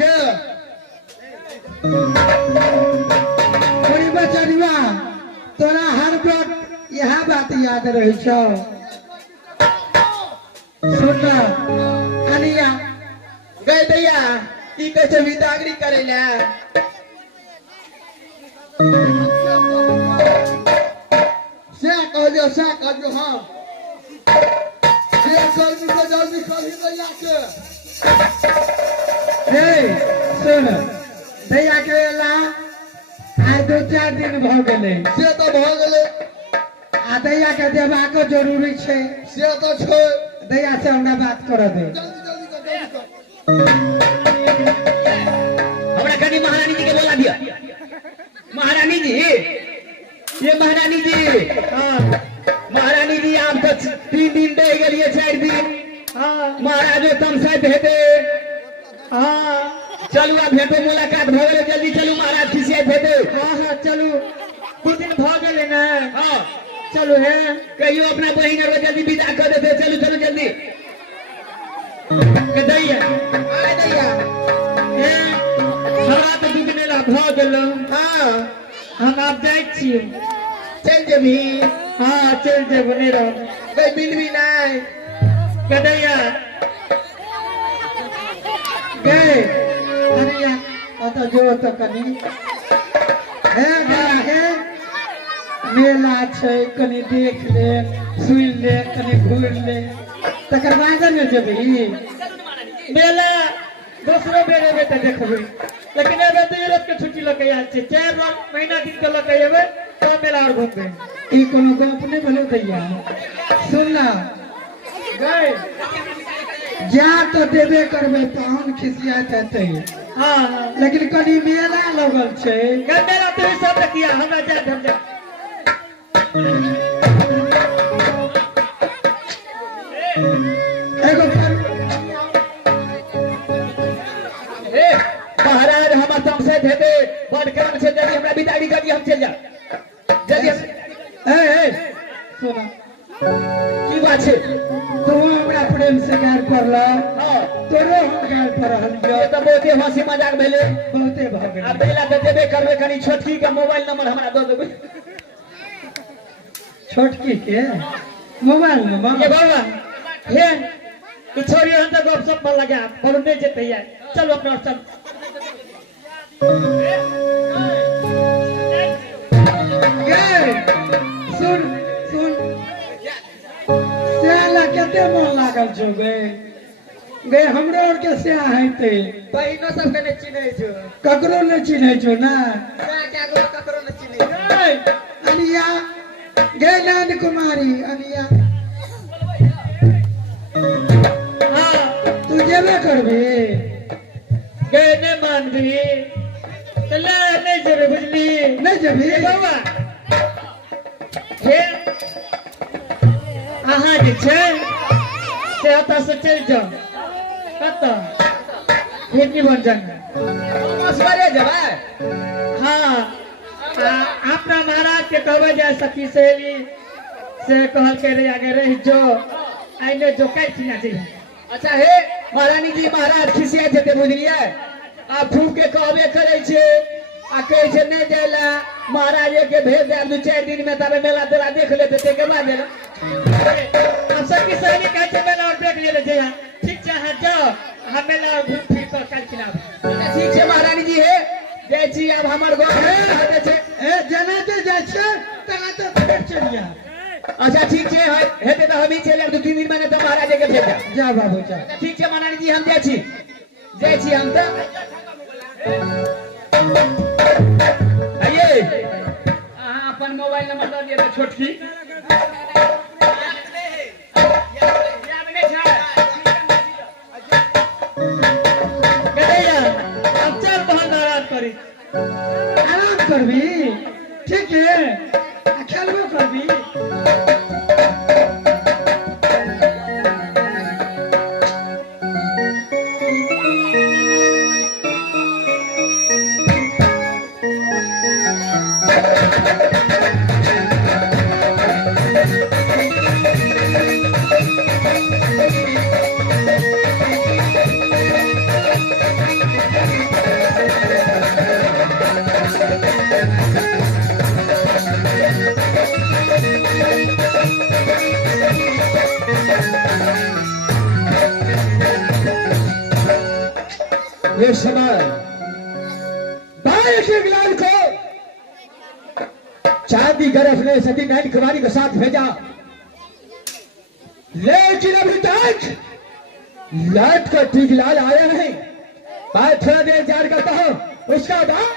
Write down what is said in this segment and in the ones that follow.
के बचनिया तोरा हर बात यह बात याद रही छो सुन अनिया गए दैया की कैसे विदागरी करे ले से कह जो हां से जल्दी कही दैया के हे सुन दैया के ला आज 2-4 दिन भ गेले से तो भ गेले आ दैया के देबा को जरूरी छे से तो छै दैया से हमरा बात कर दे हमरा कनी महारानी जी के बोला दिया महारानी जी ये महारानी जी हां महारानी जी आप तो 3 दिन रह गेलिए 4 दिन हां महाराज तुम से भेटे हां चलू अब भेटो मुलाकात भ गेले जल्दी चलू महाराज खिसिया भेटे हां हां चलू 2 दिन भ गेले ना हां चलू है कहियो अपना बहिन और जल्दी विदा कर देते चलू चलू जल्दी के दैया आय दैया ए हमरा तो दुगने ला भ गेलो हां हम आप जाय छी चल जेबी हां चल जेबो नहीं रह कोई बिल भी नहीं के दैया गए अनिया तो जो तो कनी है है मेला छै कनी देख ले सुन ले कनी घूर ले तकर बाद न जेबी मेला दूसरो बेरे में तो देखबे लेकिन एबे तो रोज के छुट्टी लगे आल छे 4 महीना दिन के लगे एबे तो मेला और घूमबे ई कोनो गप नहीं भेलो दैया सुन ना गए जा तो देबे करबे तहन खिसियात हेतै हां लेकिन कनी मेला लगल छै के मेला तो सब किया हमरा जा धम जा एगो ए महाराज हम तुम से भेटे बड़ कर्म से जल्दी हमरा विदाई कर दी हम चल जा जल्दी ए सुना की बात है तू हमरा प्रेम से गाल पड़ला हां तोरो हम गाल पर रहलियो ये तो बहुते हंसी मजाक भेले बहुते भ गेल अब बेला तो देबे करबे कनी छोटकी के मोबाइल नंबर हमरा दे देबे छोटकी के मोबाइल नंबर ये बाबा हे तू छोरी हम तो गपशप पर लगा बोलू नहीं जेते यार चलो अपना और चल गए सुन सुन सेला केते मन लागल छौ गए हमरो और के से आइते बहिनो सब के नहीं चिन्है छो ककरो नहीं चिन्है छौ ना क्या ककरो नहीं चिन्है गए अनिया गए नंद कुमारी अनिया हां तू जेबे करबी गए ने मानबी चले नहीं जेबे बुझली नहीं जेबी बाबा हे आहा जे छै से ओता से चल जाओ कत हेती बन जाना मसवरे जेबे हां अपना महाराज के कहबे जा सखी सहेली से कहल के रे आगे रह जो आइने जो काट ना जी अच्छा हे महारानी जी महाराज खिसिया जेते बुझलिए आ फूक के कहबे करे छे आ कहे छे नहीं देला महाराज के भेज दे 2-4 दिन में तबे मेला तेरा देख लेते ते के बाद देला अब सखी सहेली कहे छे मेला और देख ले जया ठीक छे हट जाओ हम मेला घूम फिर कर काल खिलाब ठीक छे महारानी जी हे जय छी अब हमर गो है छे ए जना ते जाय छै तना तो फेर चलिया अच्छा ठीक है हेते तो हम ही चले 2-3 दिन में तो महाराज के भेजा जा बाबू जा ठीक है महारानी जी हम जाय छी हम तो आइए अहाँ अपन मोबाइल नंबर दे दिए तो छोटकी याद नहीं छै कदैया अब चल तहन आराम करी आराम करबी ठीक है खेलबो करबी Thank you. ये समय लाल को चांदी गरफ ने सती नैन कुमारी के साथ भेजा, लेकिन अभी तक लाट को टीकलाल आया नहीं। मैं थोड़ा देर इंतजार करता हूं, उसका बाद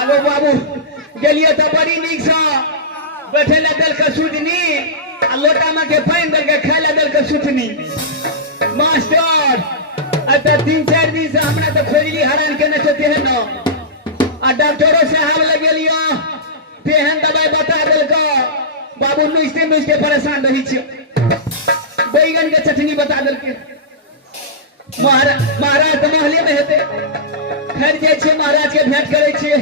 आलो बाबू गेलिए तो बड़ी नीक से बैठे ला दल के सुधनी आ लोटा में के पानी दल के खाए ला दल के सुथनी मास्टर अत 3-4 दिन से हमरा तो खोजली हरान के न सोते है न आ डॉक्टरों साहब लगे लियो तेहन दवाई बता दल का बाबू नुइसे नुइसे परेशान रही छ बैगन के चटनी बता दल के महाराज तो महले में हेते खैर जाए छे महाराज के भेंट करे छे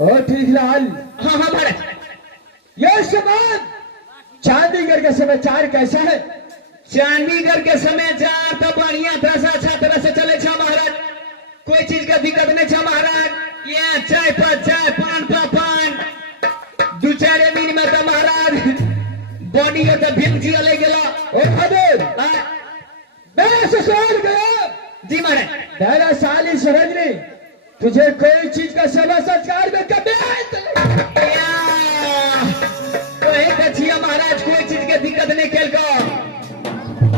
ओ ठीक लाल। हाँ महाराज ये समय चांदीगढ़ के समाचार कैसा है? चांदीगढ़ के समाचार तो बढ़िया तरह से अच्छा तरह से चले छे महाराज, कोई चीज का दिक्कत नहीं छे महाराज। यहाँ चाय पर चाय पान पर पान 2-4 दिन में तो महाराज बॉडी तो भिंग जी ले गेला। ओ खबर मैं ससुराल गया जी महाराज। मेरा साली सरजनी तुझे कोई चीज का सेवा सत्कार में कभी महाराज कोई चीज के दिक्कत नहीं खेल को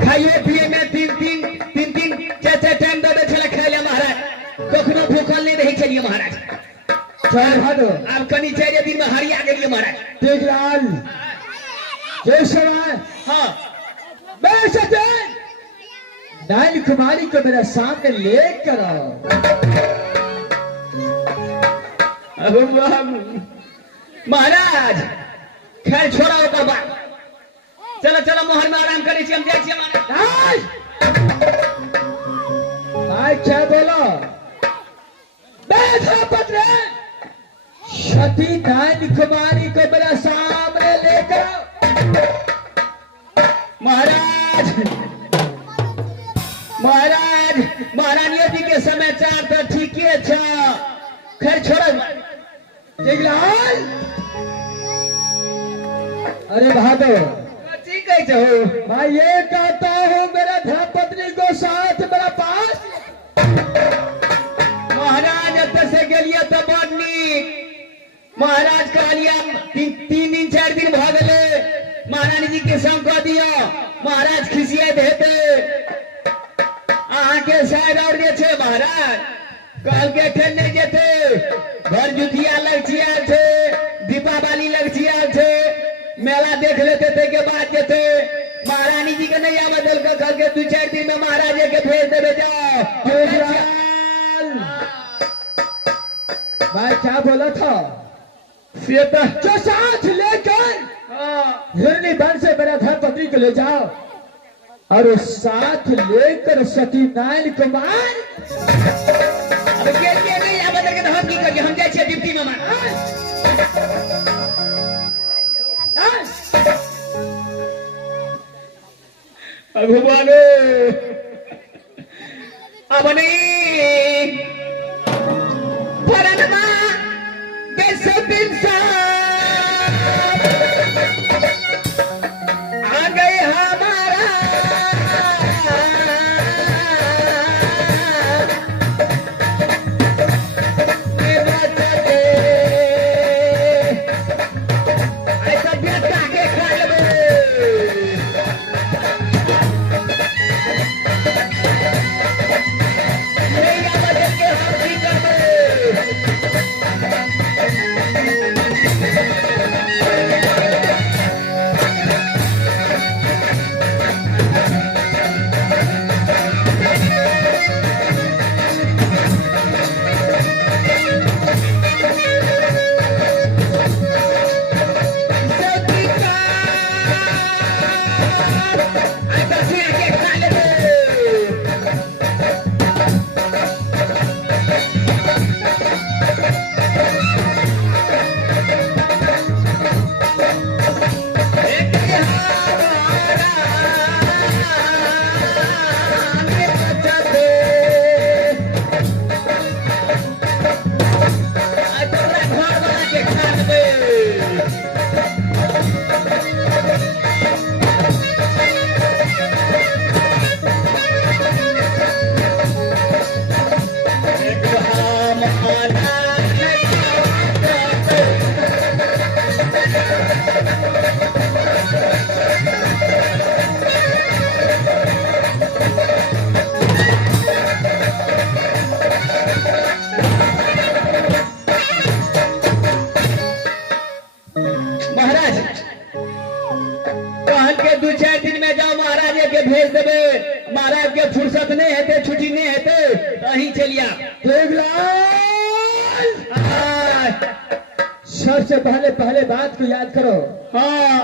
खाइए पिए में 3 4 टाइम दे चले खाए ले महाराज, कखनो भूखल नहीं रही चलिए महाराज। चल भादो अब कनी 4 दिन में हरिया गेलिए महाराज। देख लाल जय समय हाँ मैं सजन नाइल कुमारी को मेरे सामने लेकर आओ। महाराज खैर छोड़ा होकर बात, चलो चलो मोहर में आराम करे हम जाए महाराज। क्या बोलो पत्र सती नाइल कुमारी को मेरे सामने लेकर आओ। महाराज महाराज महारानियों जी के समाचार तो ठीक है अच्छा, खैर छोड़ो लाल। अरे बहादुर ठीक है हो मैं ये कहता हूँ मेरा धर्मपत्नी को साथ मेरा पास। महाराज अब से गेलिए तो बड़ नीक महाराज कहलिया 3-4 दिन भ गए महारानी जी के संग कह दिया महाराज खिसिया देते अहाँ के शायद और जे छे महाराज कल के ठन नहीं जेते घर जुतिया लग छिया थे दीपावली लग छिया थे मेला देख लेते थे के बाद जेते महारानी जी के नहीं आवे दल के कल के 2-4 दिन में महाराज के भेज देवे जाओ। मैं क्या बोला था से तो जो साथ लेकर हाँ हिरनी बन से मेरे घर पत्नी को ले जाओ और उस साथ लेकर सती नारायण कुमार अब के लिए नहीं आ बदल के तो हम की करिए हम जाए छियै डिप्टी में भगवानो अब नहीं परनमा कैसे दिन आ गए हमारा ऐसा बेटा के खा लेबे महाराज कहल के 2-4 दिन में जाओ महाराज के भेज देवे महाराज के फुर्सत नहीं हेते छुट्टी नहीं हेते तो अहीं चलिया सबसे पहले बात को याद करो हाँ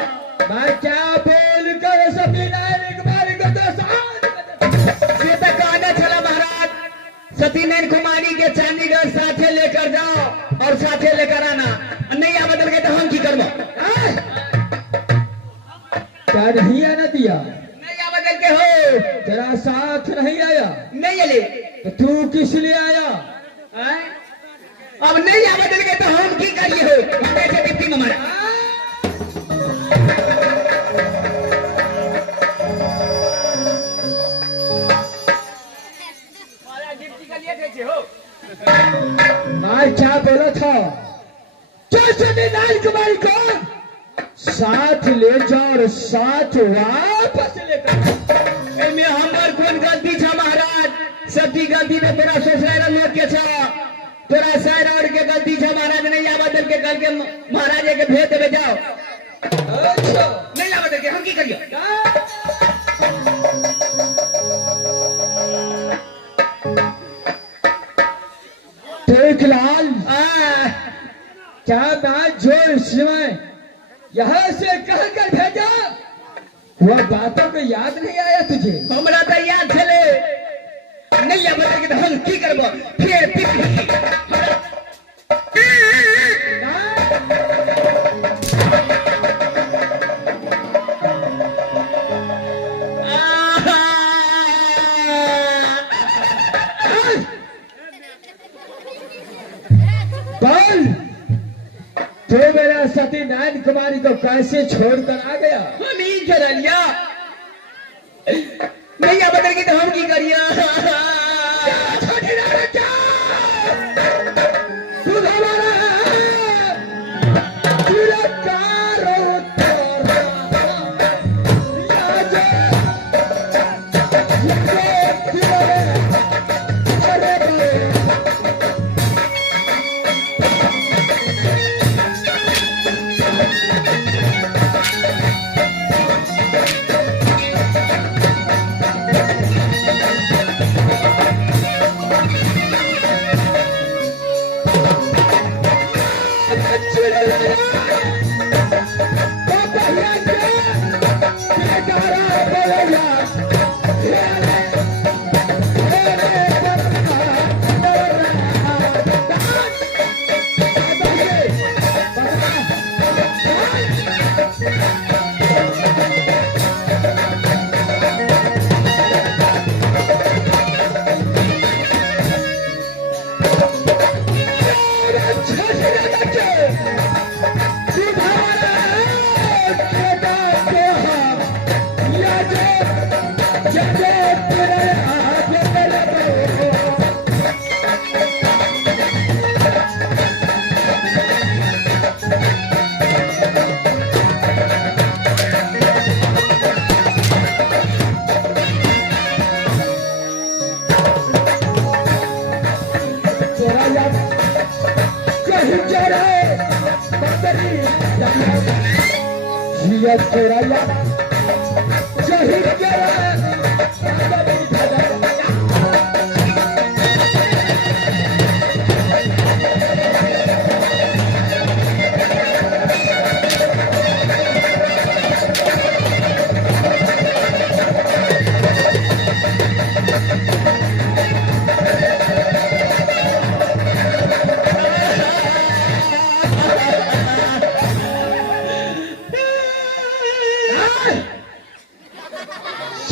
मैं क्या बोल कर सती नारायण कुमारी को तो साथ ये तो कहना चला महाराज सतीनारायण कुमारी के चंडीगढ़ साथे लेकर जाओ और साथे लेकर आना नहीं आ बदल के तो हम की करबो क्या नहीं आना दिया नहीं आ बदल के हो तेरा साथ नहीं आया नहीं आले तो तू किस लिए आया हैं? अब नहीं आ बदल के तो हम की करिए हो हम ऐसे डिप्टी में हमारा मैं क्या बोला था सती नारायण कुमारी को साथ ले जाओ और साथ वापस लेकर एमे हमर कौन गलती छ महाराज सबकी गलती तो तोरा ससुराल लोग के छ तोरा सर और के गलती छ महाराज नहीं आ बदल के कल के महाराज के भेज देवे जाओ अच्छा नहीं आ बदल के हम की करियो देख लाल क्या मैं जो इसमें यहाँ से कह कर भेजा वह बातों को याद नहीं आया तुझे हमरा तो याद चले नहीं आ बदल के तो हम की करबो फिर बोल तो मेरा सती नारायण कुमारी को कैसे छोड़कर आ गया हम ही चलिया नहीं आ बदल के तो हम की करिया सती नारायण क्या तू हमारा तिरस्कार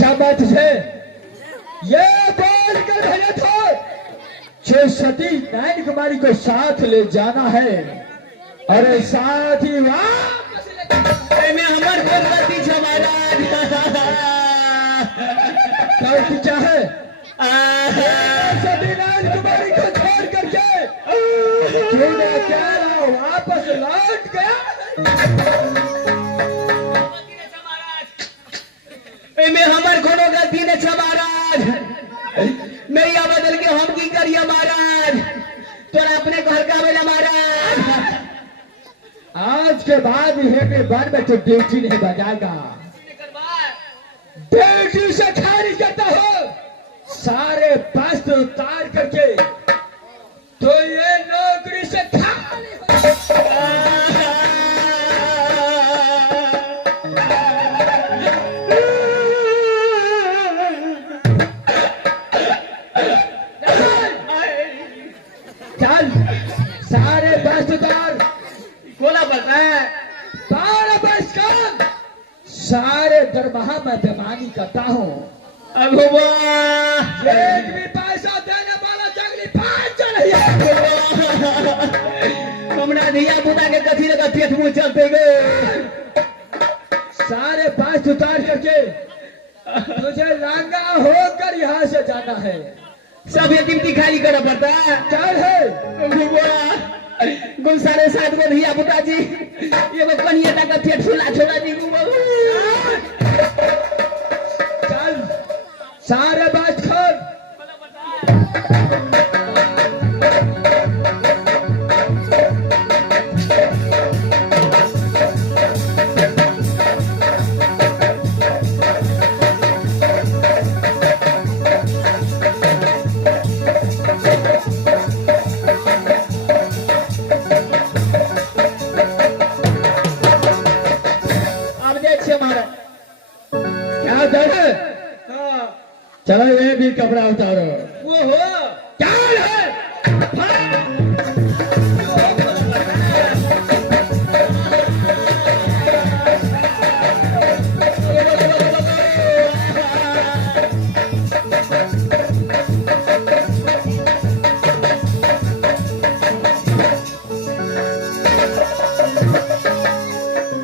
शाबाश है, ये बोल कर भेजा था जो सती नैन कुमारी को साथ ले जाना है। अरे साथ ही वापस में हमार कोन गलती छ महाराज। क्या चाहे सती नैन कुमारी को छोड़ करके तूने क्या वापस लौट गया। में हमार कोनो गलती न छ महाराज। नैया बदल के हम की करिए महाराज, तोरा अपने घर का बेला महाराज। आज के बाद ये वन में तो ड्यूटी नहीं बजाएगा, ड्यूटी से खारिज करता हो। सारे वस्त्र उतार करके तो ये नौकरी से खाली हो। चल सारे वस्त्र उतार, खोला पड़ता है। सारे वस्त्र काम, सारे दरमाहा में बेमानी करता हूँ। एक भी पैसा देने वाला जंगली पांच नहीं है। हमरा धिया पुता के कथी लगा पेट मुंह चलते गए। सारे पांच उतार करके तुझे लांगा होकर यहाँ से जाना है। सब ये कीमती खाली करना पड़ता है। चल है गुल 7.5 गो धिया पुता जी, एगो कनिया का पेट फुला छोड़ा जी। चल सारे बात खोल। क्या डर है? चलो ये भी कपड़ा उतारो। वो हो क्या है?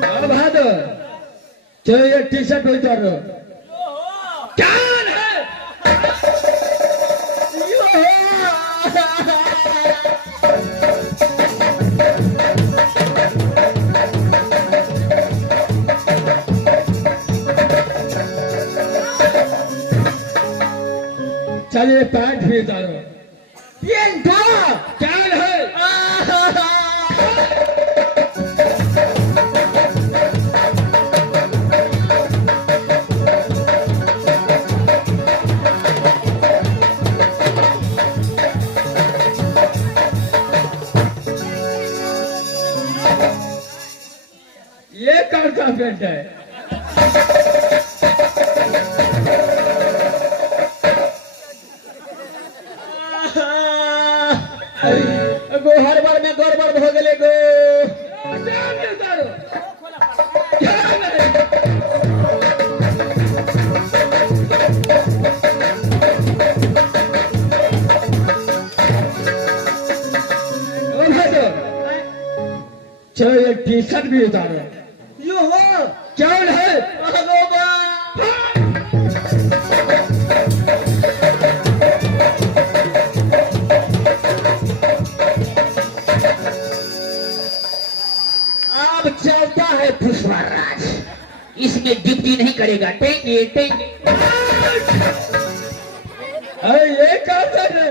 अब भादो चलो ये टी शर्ट उतारो। क्या है? चलिए पैंट भी उतारो। ये क्या है? ये कौन सा पेंट है? गो हर बार में गड़बड़ हो गए गो। चलो ये टी शर्ट भी उतारो। यो हो क्या है? अगो बा अब चलता है पुष्पराज, इसमें ड्यूटी नहीं करेगा। टेंगे टेंगे अरे ये कौन सा है?